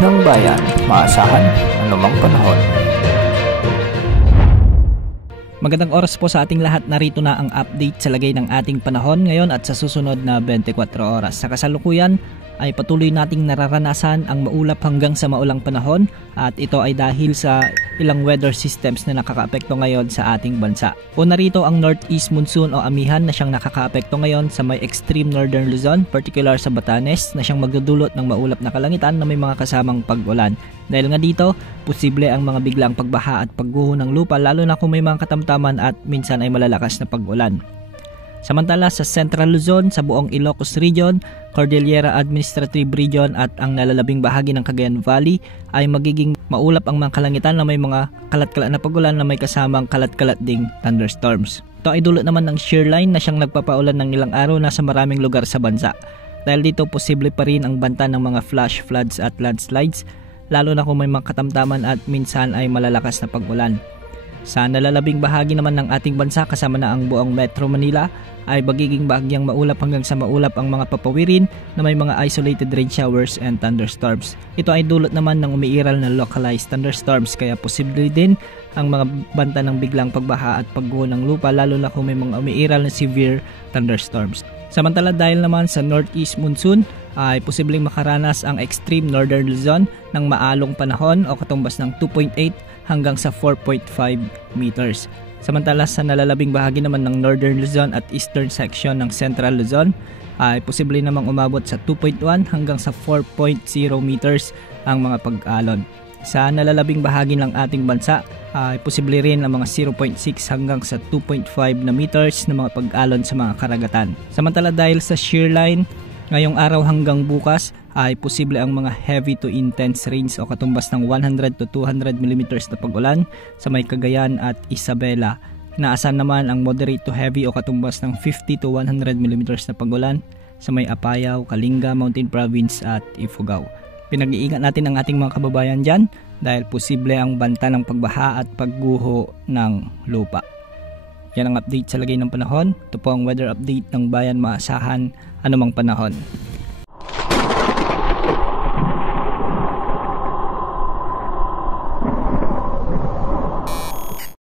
ng bayan, maasahan anumang panahon. Magandang oras po sa ating lahat. Narito na ang update sa lagay ng ating panahon ngayon at sa susunod na 24 oras. Sa kasalukuyan ay patuloy nating nararanasan ang maulap hanggang sa maulang panahon at ito ay dahil sa ilang weather systems na nakakaapekto ngayon sa ating bansa. Una rito ang northeast monsoon o amihan na siyang nakakaapekto ngayon sa may extreme northern Luzon, particular sa Batanes, na siyang magdudulot ng maulap na kalangitan na may mga kasamang pag-ulan. Dahil nga dito, posible ang mga biglang pagbaha at pagguho ng lupa lalo na kung may mga katamtaman at minsan ay malalakas na pag-ulan. Samantala sa Central Luzon, sa buong Ilocos Region, Cordillera Administrative Region at ang nalalabing bahagi ng Cagayan Valley ay magiging maulap ang mga kalangitan na may mga kalat-kalat na pag-ulan na may kasamang kalat-kalat ding thunderstorms. Ito ay dulot naman ng shear line na siyang nagpapaulan ng ilang araw na sa maraming lugar sa bansa. Dahil dito posible pa rin ang banta ng mga flash floods at landslides lalo na kung may mga katamtaman at minsan ay malalakas na pag-ulan. Sa nalalabing bahagi naman ng ating bansa kasama na ang buong Metro Manila ay magiging bahagyang maulap hanggang sa maulap ang mga papawirin na may mga isolated rain showers and thunderstorms. Ito ay dulot naman ng umiiral na localized thunderstorms kaya posible din ang mga banta ng biglang pagbaha at pagguho ng lupa lalo na kung may mga umiiral na severe thunderstorms. Samantala dahil naman sa northeast monsoon ay posibleng makaranas ang extreme northern Luzon ng maalong panahon o katumbas ng 2.8 hanggang sa 4.5 meters. Samantala sa nalalabing bahagi naman ng northern Luzon at eastern section ng central Luzon ay posible namang umabot sa 2.1 hanggang sa 4.0 meters ang mga pag-alon. Sa nalalabing bahagi ng ating bansa ay posible rin ang mga 0.6 hanggang sa 2.5 na meters na mga pag-alon sa mga karagatan. Samantala dahil sa shear line, ngayong araw hanggang bukas ay posible ang mga heavy to intense rains o katumbas ng 100 to 200 mm na pag-ulan sa may Cagayan at Isabela. Inaasahan naman ang moderate to heavy o katumbas ng 50 to 100 mm na pag-ulan sa may Apayao, Kalinga, Mountain Province at Ifugao. Pinag-iingat natin ang ating mga kababayan dyan dahil posible ang banta ng pagbaha at pagguho ng lupa. Yan ang update sa lagay ng panahon. Ito po ang weather update ng bayan, maasahan anumang panahon.